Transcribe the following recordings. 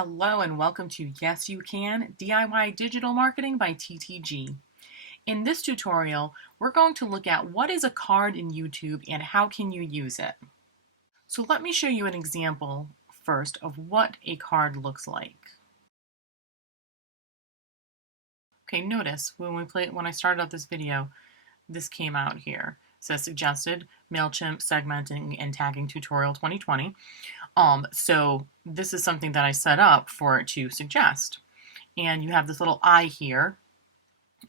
Hello and welcome to Yes You Can, DIY Digital Marketing by TTG. In this tutorial, we're going to look at what is a card in YouTube and how can you use it. So let me show you an example first of what a card looks like. Okay, notice when I started out this video, this came out here. It says suggested MailChimp segmenting and tagging tutorial 2020. So this is something that I set up for it to suggest. And you have this little eye here.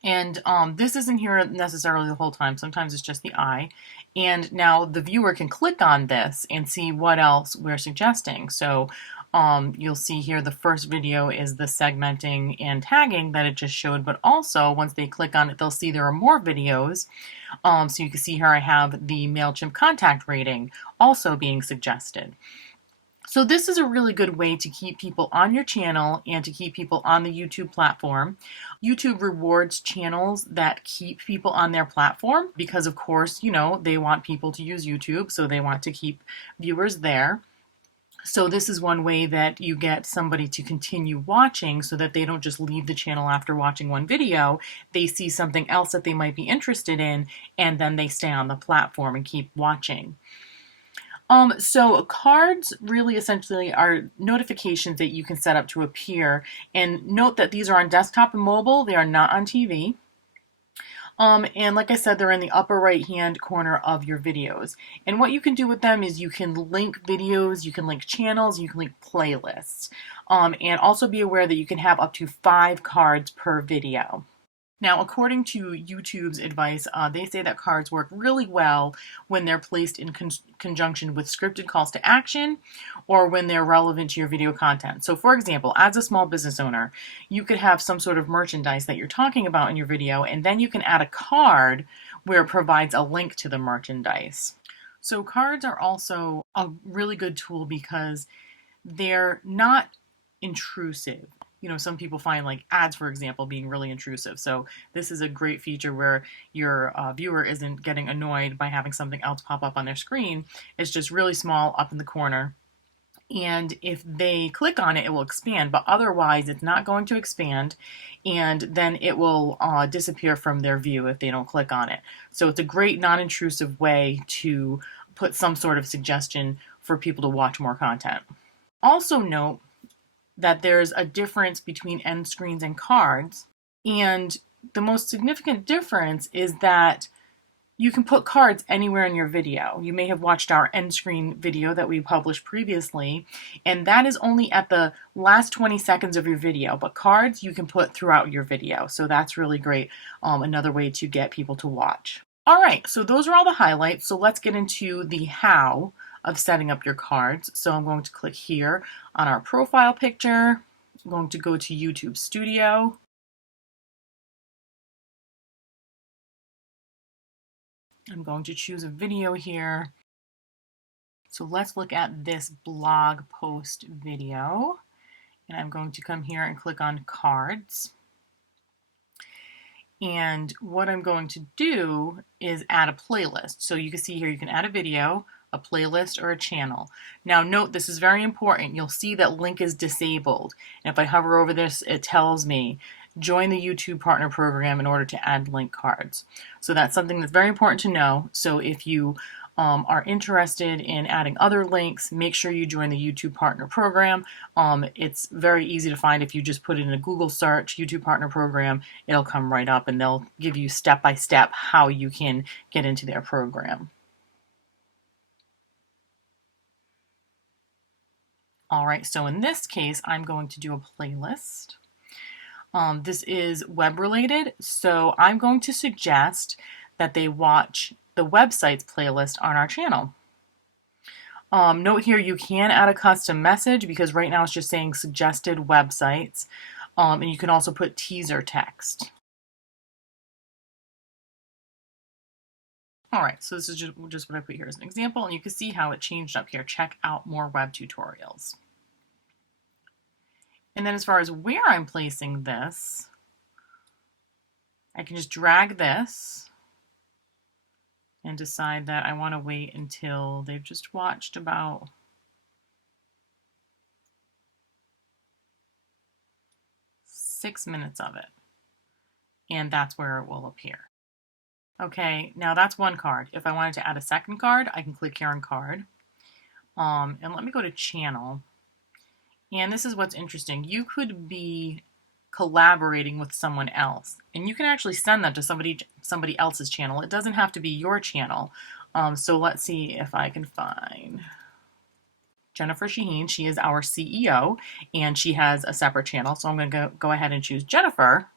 And this isn't here necessarily the whole time. Sometimes it's just the eye. And now the viewer can click on this and see what else we're suggesting. So you'll see here the first video is the segmenting and tagging that it just showed. But also, once they click on it, they'll see there are more videos. So you can see here I have the MailChimp contact rating also being suggested. So this is a really good way to keep people on your channel and to keep people on the YouTube platform. YouTube rewards channels that keep people on their platform because, of course, they want people to use YouTube, so they want to keep viewers there. So this is one way that you get somebody to continue watching so that they don't just leave the channel after watching one video. They see something else that they might be interested in, and then they stay on the platform and keep watching. So cards really essentially are notifications that you can set up to appear. And note that these are on desktop and mobile. They are not on TV. And like I said, they're in the upper right-hand corner of your videos. And what you can do with them is you can link videos, you can link channels, you can link playlists. And also be aware that you can have up to 5 cards per video. Now, according to YouTube's advice, they say that cards work really well when they're placed in conjunction with scripted calls to action or when they're relevant to your video content. So, for example, as a small business owner, you could have some sort of merchandise that you're talking about in your video, and then you can add a card where it provides a link to the merchandise. So cards are also a really good tool because they're not intrusive. Some people find like ads, for example, being really intrusive. So this is a great feature where your viewer isn't getting annoyed by having something else pop up on their screen. It's just really small up in the corner. And if they click on it, it will expand, but otherwise it's not going to expand, and then it will disappear from their view if they don't click on it. So it's a great non-intrusive way to put some sort of suggestion for people to watch more content. Also note that there's a difference between end screens and cards. And the most significant difference is that you can put cards anywhere in your video. You may have watched our end screen video that we published previously, and that is only at the last 20 seconds of your video. But cards you can put throughout your video. So that's really great. Another way to get people to watch. All right, so those are all the highlights. So let's get into the how of setting up your cards. So I'm going to click here on our profile picture. I'm going to go to YouTube Studio. I'm going to choose a video here. So let's look at this blog post video. And I'm going to come here and click on cards. And what I'm going to do is add a playlist. So you can see here, you can add a video, a playlist, or a channel. Now note, this is very important. You'll see that link is disabled. And if I hover over this, it tells me, join the YouTube Partner Program in order to add link cards. So that's something that's very important to know. So if you are interested in adding other links, make sure you join the YouTube Partner Program. It's very easy to find. If you just put it in a Google search, YouTube Partner Program, it'll come right up and they'll give you step-by-step how you can get into their program. All right, so in this case, I'm going to do a playlist. This is web related, so I'm going to suggest that they watch the website's playlist on our channel. Note here, you can add a custom message because right now it's just saying suggested websites, and you can also put teaser text. All right, so this is just what I put here as an example, and you can see how it changed up here. Check out more web tutorials. And then as far as where I'm placing this, I can just drag this and decide that I want to wait until they've just watched about 6 minutes of it. And that's where it will appear. Okay, now that's one card. If I wanted to add a second card, I can click here on card. And let me go to channel. And this is what's interesting. You could be collaborating with someone else, and you can actually send that to somebody else's channel. It doesn't have to be your channel. So let's see if I can find Jennifer Shaheen. She is our CEO, and she has a separate channel. So I'm going to go ahead and choose Jennifer.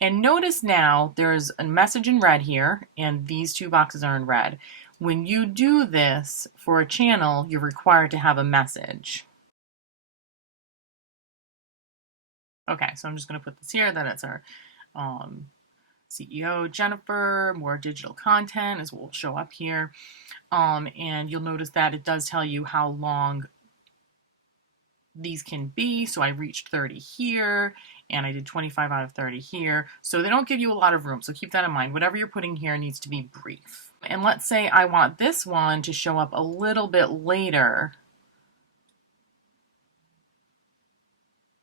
And notice now there's a message in red here, and these two boxes are in red. When you do this for a channel, you're required to have a message. Okay, so I'm just going to put this here, that it's our CEO, Jennifer, more digital content is what will show up here. And you'll notice that it does tell you how long these can be. So I reached 30 here, and I did 25 out of 30 here. So they don't give you a lot of room. So keep that in mind. Whatever you're putting here needs to be brief. And let's say I want this one to show up a little bit later.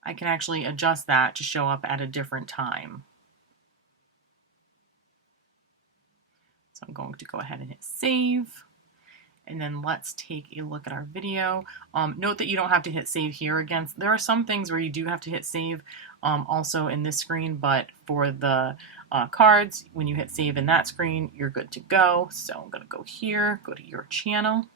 I can actually adjust that to show up at a different time. So I'm going to go ahead and hit save. And then let's take a look at our video. Note that you don't have to hit save here again. There are some things where you do have to hit save also in this screen, but for the cards, when you hit save in that screen, you're good to go. So I'm going to go here, go to your channel.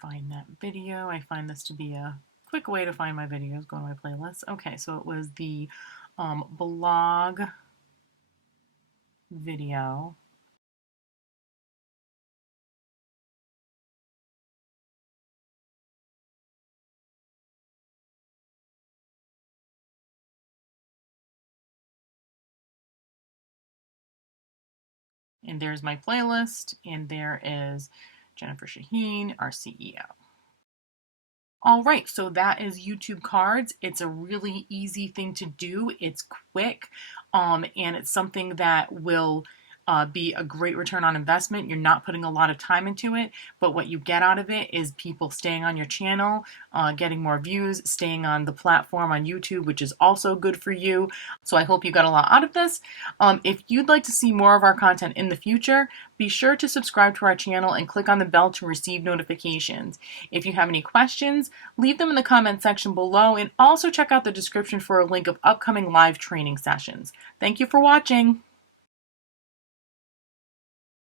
Find that video. I find this to be a quick way to find my videos. Go to my playlist. Okay, so it was the blog video. And there's my playlist, and there is Jennifer Shaheen, our CEO. All right, so that is YouTube cards. It's a really easy thing to do. It's quick, and it's something that will be a great return on investment. You're not putting a lot of time into it, but what you get out of it is people staying on your channel, getting more views, staying on the platform on YouTube, which is also good for you. So I hope you got a lot out of this. If you'd like to see more of our content in the future, be sure to subscribe to our channel and click on the bell to receive notifications. If you have any questions, leave them in the comment section below, and also check out the description for a link of upcoming live training sessions. Thank you for watching.